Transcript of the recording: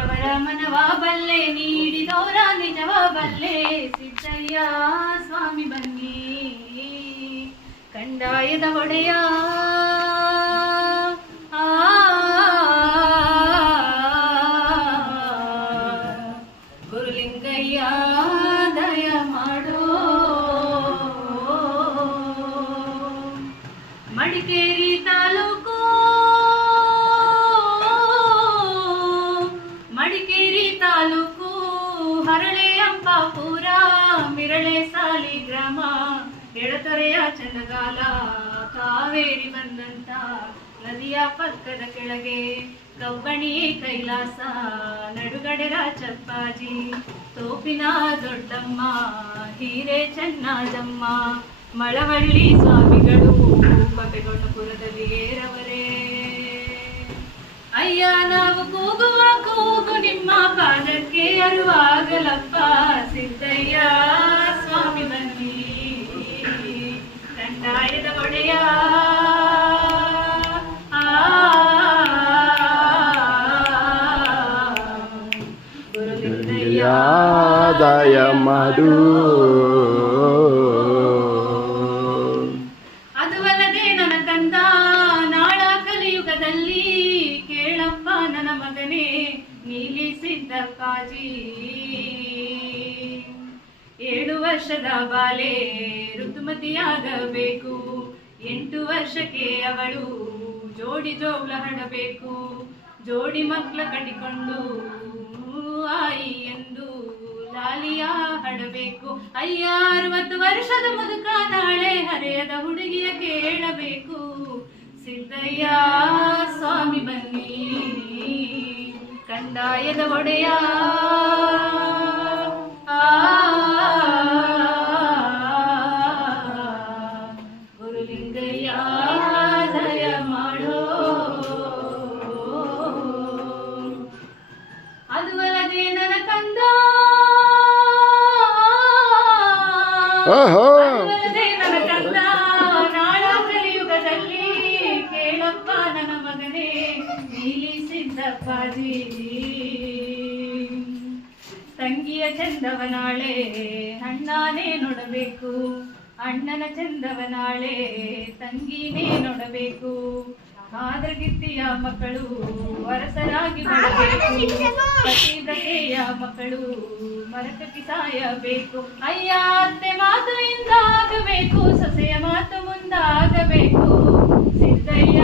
ಗೆದ್ದವರ ಮನವ ಬಲ್ಲೆ ನೀಡಿದವರ ನಿಜವ ಬಲ್ಲೆ ಸಿದ್ದಯ್ಯ ಸ್ವಾಮಿ ಬನ್ನಿ ಕಂದಾಯದ ಒಡೆಯ ಗುರುಲಿಂಗಯ್ಯ ದಯ ಮಾಡೋ ಮಡಿಕೇರಿ ತಾಲೂಕು ಹರಳೆ ಅಂಪಾಪುರ ಮಿರಳೆ ಸಾಲಿ ಗ್ರಾಮ ಎಡತೊರೆಯ ಚಂದಗಾಲ ಕಾವೇರಿ ಬಂದಂತ ನದಿಯ ಪಕ್ಕದ ಕೆಳಗೆ ಕಬ್ಬಣಿ ಕೈಲಾಸ ನಡುಗಡೆರ ಚಪ್ಪಾಜಿ ತೋಪಿನ ದೊಡ್ಡಮ್ಮ ಹೀರೆ ಚೆನ್ನಜಮ್ಮ ಮಳವಳ್ಳಿ ಸ್ವಾಮಿಗಳು ಬಬ್ಬೆಗೊಂಡಪುರದಲ್ಲಿ ಏರವರೇ ಅಯ್ಯ ನಾವು ಕೂಗುವ ಕೂಗು ನಿಮ್ಮ ಪಾದಕ್ಕೆ ಅರುವಾಗಲಪ್ಪ ಸಿದ್ದಯ್ಯ ಸ್ವಾಮಿ ಬನ್ನಿ ಕಂದಾಯದ ಒಡೆಯ ಗುರುಲಿಂಗಯ್ಯ ದಯ ಮಾಡು ಅದುವಲ್ಲದೆ ನನ್ನ ಕಂದ ನಾಳ ಕಲಿಯುಗದಲ್ಲಿ ಕೇಳಪ್ಪ ನನ್ನ ಮಗನೇ ನೀಲಿ ಸಿದ್ದಪ್ಪಾಜಿ 7 ವರ್ಷದ ಬಾಲೆ ಋತುಮತಿಯಾಗಬೇಕು 8 ವರ್ಷಕ್ಕೆ ಅವಳು ಜೋಡಿ ಜೋಗ್ಲ ಹಡಬೇಕು ಜೋಡಿ ಮಕ್ಕಳ ಕಟ್ಟಿಕೊಂಡು ಆಯಿ ಎಂದು ಲಾಲಿಯ ಹಡಬೇಕು ಅಯ್ಯ 60 ವರ್ಷದ ಮುದುಕ ನಾಳೆ ಹರೆಯದ ಹುಡುಗಿಯ ಕೇಳಬೇಕು ಸಿದ್ದಯ್ಯ ಸ್ವಾಮಿ ಬನ್ನಿ ಕಂದಾಯದ ಒಡೆಯ ಗುರುಲಿಂಗಯ್ಯ ದಯ ಮಾಡೋ ಅದುವಲ್ಲದೆ ನನ್ನ ಕಂದ ನನ್ನ ಕಂದ ನಾಳ ಕಲಿಯುಗದಲ್ಲಿ ಕೇಳಪ್ಪ ನನ್ನ ಮಗನೇ ನೀಲಿ ಸಿದ್ದಪ್ಪಾಜಿ ತಂಗಿಯ ಚಂದವ ನಾಳೆ ಅಣ್ಣನೇ ನೋಡಬೇಕು ಅಣ್ಣನ ಚಂದವ ನಾಳೆ ತಂಗಿನೇ ನೋಡಬೇಕು ಆದ್ರಗಿತ್ತಿಯ ಮಕ್ಕಳು ಅರಸರಾಗಿ ಬರಬೇಕು ಪತಿವ್ರತೆಯ ಮಕ್ಕಳು ಮರಕಕ್ಕೆ ಸಾಯಬೇಕು ಅಯ್ಯ ಅತ್ತೆ ಮಾತು ಇಂದಾಗಬೇಕು ಸೊಸೆಯ ಮಾತು ಮುಂದಾಗಬೇಕು ಸಿದ್ದಯ್ಯ